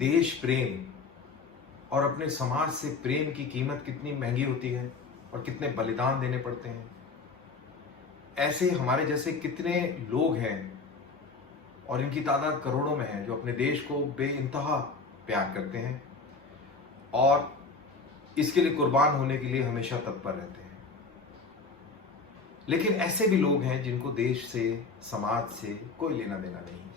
देश प्रेम और अपने समाज से प्रेम की कीमत कितनी महंगी होती है और कितने बलिदान देने पड़ते हैं। ऐसे हमारे जैसे कितने लोग हैं और इनकी तादाद करोड़ों में है जो अपने देश को बेइंतहा प्यार करते हैं और इसके लिए कुर्बान होने के लिए हमेशा तत्पर रहते हैं। लेकिन ऐसे भी लोग हैं जिनको देश से, समाज से कोई लेना देना नहीं है।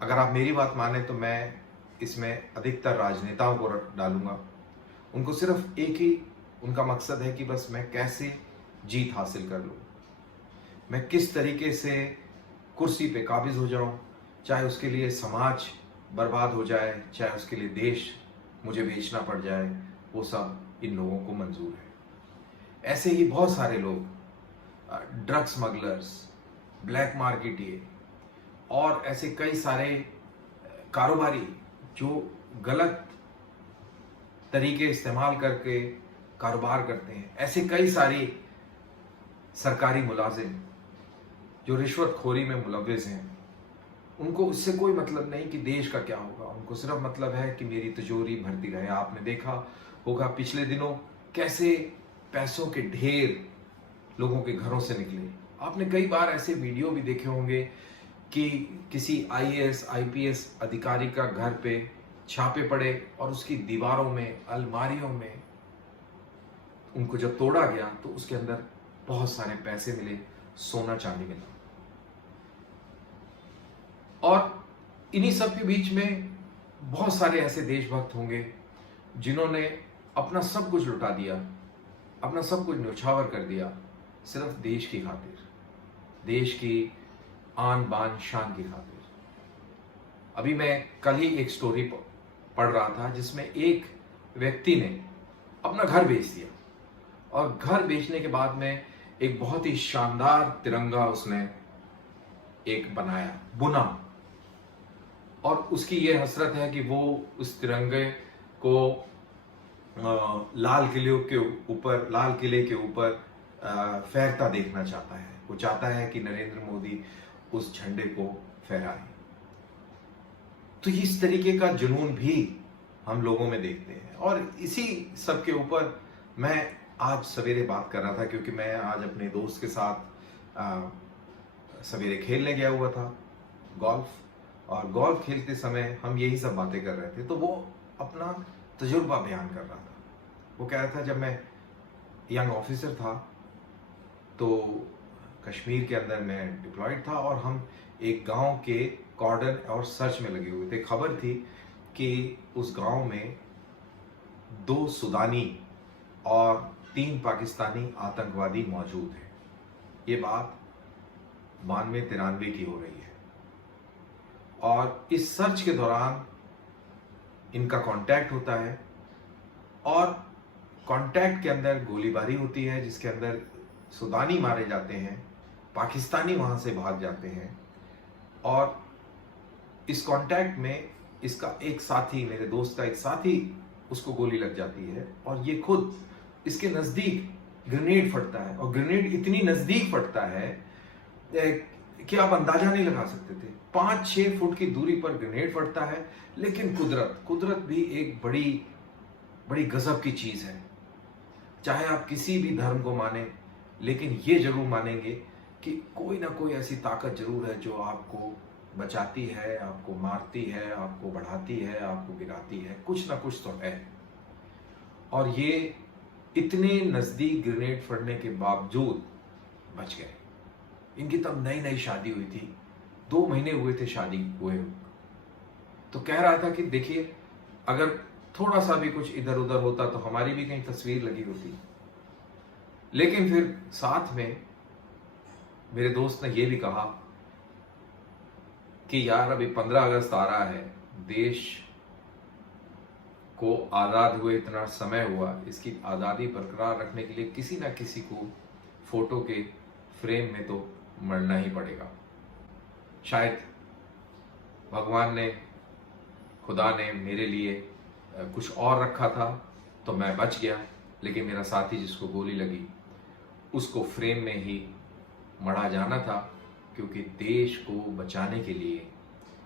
अगर आप मेरी बात माने तो मैं इसमें अधिकतर राजनेताओं को डालूंगा। उनको सिर्फ एक ही उनका मकसद है कि बस मैं कैसे जीत हासिल कर लूं, मैं किस तरीके से कुर्सी पे काबिज हो जाऊं, चाहे उसके लिए समाज बर्बाद हो जाए, चाहे उसके लिए देश मुझे बेचना पड़ जाए, वो सब इन लोगों को मंजूर है। ऐसे ही बहुत सारे लोग, ड्रग स्मगलर्स, ब्लैक मार्केटिए और ऐसे कई सारे कारोबारी जो गलत तरीके इस्तेमाल करके कारोबार करते हैं, ऐसे कई सारी सरकारी मुलाजिम जो रिश्वतखोरी में मुलव्विस हैं, उनको उससे कोई मतलब नहीं कि देश का क्या होगा। उनको सिर्फ मतलब है कि मेरी तिजोरी भरती रहे। आपने देखा होगा पिछले दिनों कैसे पैसों के ढेर लोगों के घरों से निकले। आपने कई बार ऐसे वीडियो भी देखे होंगे कि किसी आईएएस आईपीएस अधिकारी का घर पे छापे पड़े और उसकी दीवारों में, अलमारियों में उनको जब तोड़ा गया तो उसके अंदर बहुत सारे पैसे मिले, सोना चांदी मिला। और इन्हीं सब के बीच में बहुत सारे ऐसे देशभक्त होंगे जिन्होंने अपना सब कुछ लुटा दिया, अपना सब कुछ न्यौछावर कर दिया, सिर्फ देश की खातिर, देश की आन बान शान की खातिर। अभी मैं कल ही एक स्टोरी पढ़ रहा था जिसमें एक व्यक्ति ने अपना घर बेच दिया और घर बेचने के बाद में एक बहुत ही शानदार तिरंगा उसने एक बनाया, बुना, और उसकी ये हसरत है कि वो उस तिरंगे को लाल किले के ऊपर फहरता देखना चाहता है। वो चाहता है कि नरेंद्र मोदी उस झंडे को फहराए। तो इस तरीके का जुनून भी हम लोगों में देखते हैं। और इसी सब के ऊपर मैं आज सवेरे बात कर रहा था, क्योंकि मैं आज अपने दोस्त के साथ सवेरे खेलने गया हुआ था गोल्फ, और गोल्फ खेलते समय हम यही सब बातें कर रहे थे। तो वो अपना तजुर्बा बयान कर रहा था। वो कह रहा था जब मैं यंग ऑफिसर था तो कश्मीर के अंदर मैं डिप्लॉयड था और हम एक गांव के कॉर्डन और सर्च में लगे हुए थे। खबर थी कि उस गांव में 2 सुदानी और 3 पाकिस्तानी आतंकवादी मौजूद हैं। ये बात 92-93 की हो रही है। और इस सर्च के दौरान इनका कांटेक्ट होता है और कांटेक्ट के अंदर गोलीबारी होती है, जिसके अंदर सुदानी मारे जाते हैं, पाकिस्तानी वहां से भाग जाते हैं। और इस कांटेक्ट में इसका एक साथी, मेरे दोस्त का एक साथी, उसको गोली लग जाती है और ये खुद इसके नजदीक ग्रेनेड फटता है। और ग्रेनेड इतनी नजदीक फटता है कि आप अंदाजा नहीं लगा सकते थे। 5-6 फुट की दूरी पर ग्रेनेड फटता है। लेकिन कुदरत भी एक बड़ी गजब की चीज है। चाहे आप किसी भी धर्म को माने, लेकिन ये जरूर मानेंगे कि कोई ना कोई ऐसी ताकत जरूर है जो आपको बचाती है, आपको मारती है, आपको बढ़ाती है, आपको गिराती है। कुछ ना कुछ तो है। और ये इतने नजदीक ग्रेनेड फटने के बावजूद बच गए। इनकी तब नई शादी हुई थी, 2 महीने हुए थे शादी हुए। तो कह रहा था कि देखिए, अगर थोड़ा सा भी कुछ इधर उधर होता तो हमारी भी कहीं तस्वीर लगी होती। लेकिन फिर साथ में मेरे दोस्त ने यह भी कहा कि यार अभी 15 अगस्त आ रहा है, देश को आज़ाद हुए इतना समय हुआ, इसकी आज़ादी बरकरार रखने के लिए किसी ना किसी को फोटो के फ्रेम में तो मरना ही पड़ेगा। शायद भगवान ने, खुदा ने मेरे लिए कुछ और रखा था तो मैं बच गया, लेकिन मेरा साथी जिसको गोली लगी उसको फ्रेम में ही मरा जाना था, क्योंकि देश को बचाने के लिए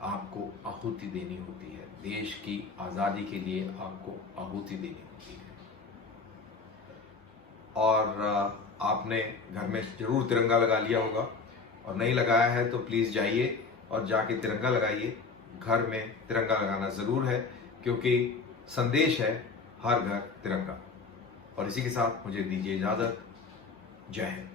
आपको आहुति देनी होती है, देश की आज़ादी के लिए आपको आहुति देनी होती है। और आपने घर में जरूर तिरंगा लगा लिया होगा, और नहीं लगाया है तो प्लीज़ जाइए और जाके तिरंगा लगाइए। घर में तिरंगा लगाना ज़रूर है, क्योंकि संदेश है हर घर तिरंगा। और इसी के साथ मुझे दीजिए इजाज़त। जय हिंद।